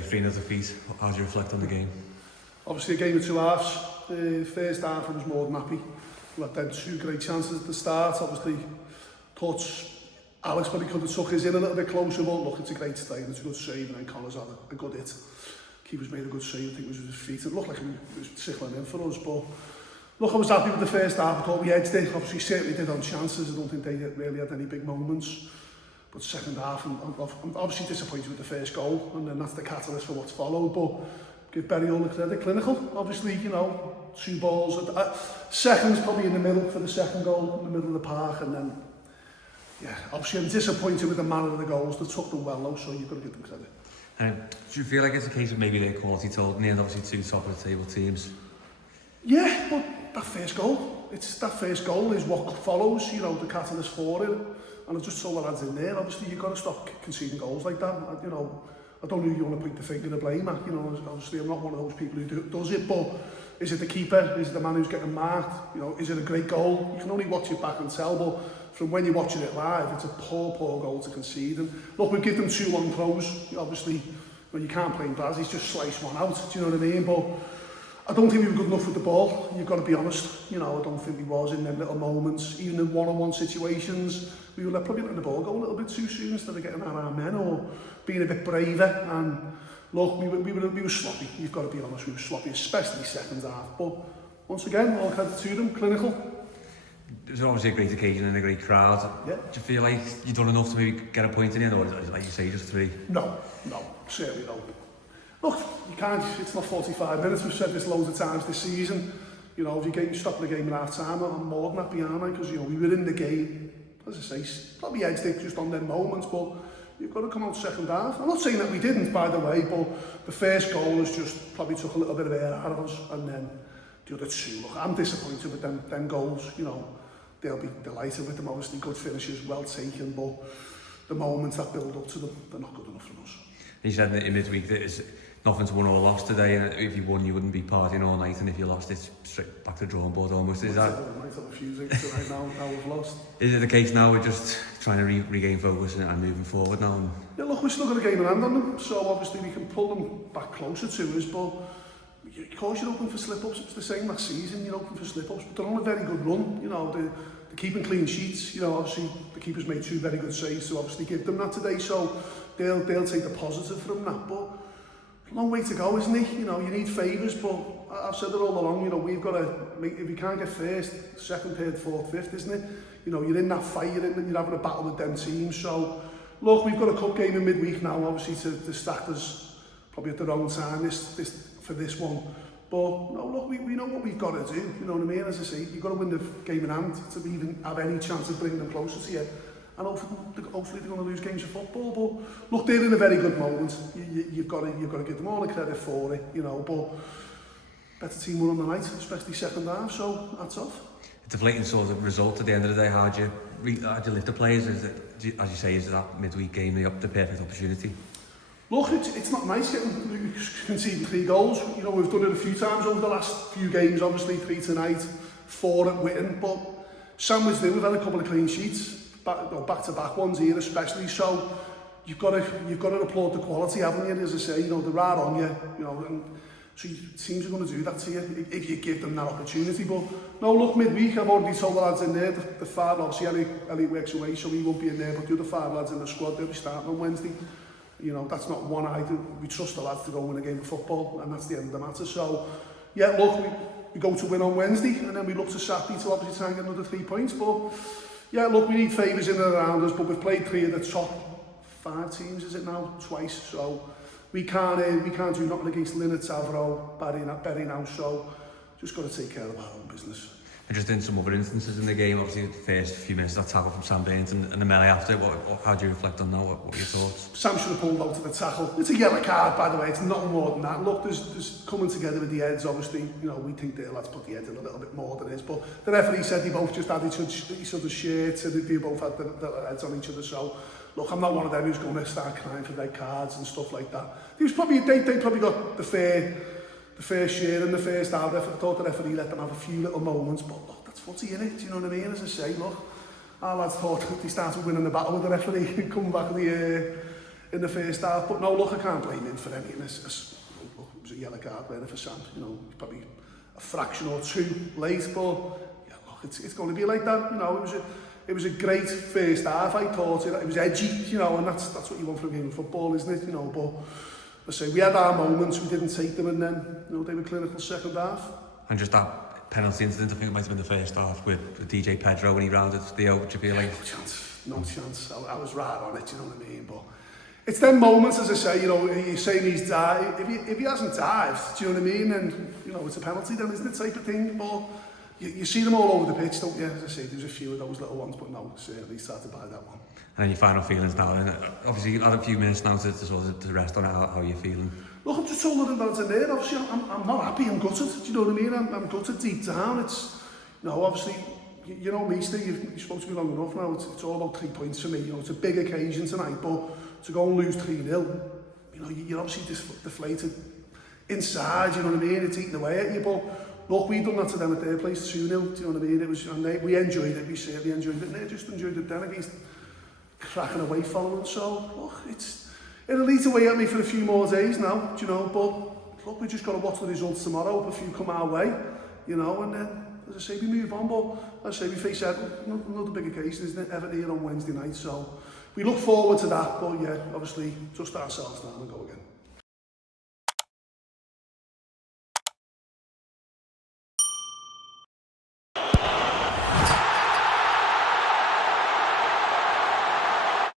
3 defeat. How do you reflect on the game? Obviously a game of two halves. The first half I was more than happy. We had 2 great chances at the start. Obviously thought Alex probably could have took his in a little bit closer, but look, it's a great stay and it's a good save, and then Connor's had a good hit. Keeper's made a good save, I think it was with his feet. It looked like he was sickling in for us, but look, I was happy with the first half. I thought we edged it. Obviously certainly did on chances. I don't think they really had any big moments. But second half, I'm obviously disappointed with the first goal, and then that's the catalyst for what's followed. But give Berry all the credit. Clinical, obviously, you know, 2 balls. Seconds probably in the middle for the second goal, in the middle of the park, and then, yeah, obviously I'm disappointed with the manner of the goals. They took them well, though, so you've got to give them credit. Do you feel like it's a case of maybe their quality told in the end, obviously 2 top of the table teams? Yeah, but that first goal is what follows, you know, the catalyst for it. And I just told the lads in there, obviously you've got to stop conceding goals like that. You know, I don't know who you want to point the finger of blame at, you know, obviously I'm not one of those people who does it, but is it the keeper? Is it the man who's getting marked? You know, is it a great goal? You can only watch it back and tell, but from when you're watching it live, it's a poor goal to concede. And look, we give them 2 long throws, obviously, when you can't play in Braz, he's just sliced one out, do you know what I mean? But I don't think we were good enough with the ball, you've got to be honest. You know, I don't think we was in them little moments, even in one-on-one situations. We were probably letting the ball go a little bit too soon instead of getting our men or being a bit braver. And look, we were sloppy, you've got to be honest, we were sloppy, especially second half. But once again, all credit to them, clinical. It was obviously a great occasion and a great crowd. Yeah. Do you feel like you've done enough to maybe get a point in the end, or like you say, just 3? No, certainly no. Look, you can't, it's not 45 minutes, we've said this loads of times this season. You know, if you stop the game at half time, I'm more than happy, aren't I? Because, you know, we were in the game, as I say, probably edged it just on them moments, but you've got to come out second half. I'm not saying that we didn't, by the way, but the first goal has just probably took a little bit of air out of us, and then the other 2, look, I'm disappointed with them goals, you know. They'll be delighted with them, obviously good finishes, well taken, but the moments that build up to them, they're not good enough for us. You said in midweek that it's nothing's won or lost today, and if you won you wouldn't be partying all night, and if you lost it's straight back to the drawing board almost. Is that... I might have a few things right now we've lost. Is it the case now we're just trying to regain focus and moving forward now? Yeah, look, we've still got a game in hand on them, so obviously we can pull them back closer to us, but of course you're open for slip-ups. It's the same last season, you're open for slip-ups, but they're on a very good run, you know, they're keeping clean sheets, you know, obviously the keeper's made 2 very good saves to obviously give them that today, so they'll take the positive from that, but long way to go, isn't it? You know, you need favours, but I've said it all along, you know, we've got to make, if we can't get first, second, third, fourth, fifth, isn't it? You know, you're in that fight, you're having a battle with them teams, so look, we've got a cup game in midweek now, obviously to stack us probably at the wrong time for this one. But no, look, we know what we've got to do, you know what I mean? As I say, you've got to win the game in hand to even have any chance of bringing them closer to you. And hopefully they're going to lose games of football. But look, they're in a very good moment. You've got to give them all the credit for it, you know. But better team won on the night, especially second half. So that's off. It's a blatant sort of result at the end of the day. How do you lift the players? Is it, as you say, is that midweek game the perfect opportunity? Look, it's not nice conceding 3 goals. You know, we've done it a few times over the last few games. Obviously 3 tonight, 4 at Witten. But Sam was there. We've had a couple of clean sheets. Back-to-back ones here especially, so you've got to applaud the quality, haven't you? As I say, you know, they're right on you, you know, and so teams are going to do that to you if you give them that opportunity. But no, look, midweek I've already told the lads in there, the 5, obviously Ellie works away, so he won't be in there, but the other 5 lads in the squad, they'll be starting on Wednesday. You know, that's not one I do. We trust the lads to go win a game of football, and that's the end of the matter. So yeah, look, we go to win on Wednesday, and then we look to Saturday to obviously try and get another 3 points. But yeah, look, we need favours in and around us, but we've played 3 of the top 5 teams, is it now? Twice, so we can't do nothing against Linnet, Savro, Berry now, so just got to take care of our own business. And just in some other instances in the game, obviously the first few minutes, that tackle from Sam Baines and the melee after, how do you reflect on that? What are your thoughts? Sam should have pulled out of the tackle. It's a yellow card, by the way, it's nothing more than that. Look, there's coming together with the heads, obviously, you know, we think let's put the head in a little bit more than this, but the referee said they both just had each other's shirts, and they both had the heads on each other, so look, I'm not one of them who's going to start crying for red cards and stuff like that. They probably got the fair share in the first half. I thought the referee let them have a few little moments, but look, that's footy, innit? Do you know what I mean? As I say, look, our lads thought they started winning the battle with the referee and come back in the first half. But no, look, I can't blame him for anything. Look, it was a yellow card there for Sam. You know, probably a fraction or two late, but yeah, look, it's going to be like that. You know, it was a great first half. I thought it was edgy, you know, and that's what you want from a game of football, isn't it? You know, but I say we had our moments, we didn't take them, and then you know they were clinical second half. And just that penalty incident, I think it might have been the first half with DJ Pedro when he rounded Theo. Would you feel like? No chance. I was right on it, you know what I mean? But it's them moments, as I say, you know, you're saying he's dived. If he hasn't dived, do you know what I mean? And you know, it's a penalty then, isn't it, type of thing? But you see them all over the pitch, don't you? As I say, there's a few of those little ones, but no, certainly started to buy that one. And then your final feelings now, and obviously you've had a few minutes now to sort of to rest on how you're feeling. Look, I'm just told that it's in there. Obviously, I'm not happy. I'm gutted. Do you know what I mean? I'm gutted deep down. It's, you know, obviously, you know me, Steve. You've spoken to me long enough now. It's all about 3 points for me. You know, it's a big occasion tonight, but to go and lose 3-0, you know, you're obviously deflated inside. You know what I mean? It's eating away at you, but. Look, we done that to them at their place, 2-0, do you know what I mean? It was, and we enjoyed it, we certainly enjoyed it, and they just enjoyed it then against cracking away following. So, look, it'll eat away at me for a few more days now, do you know, but look, we just got to watch the results tomorrow, hope a few come our way, you know, and then, as I say, we move on, but as I say, we face another big occasion, isn't it? Everton here on Wednesday night, so we look forward to that, but yeah, obviously, trust ourselves now and go again.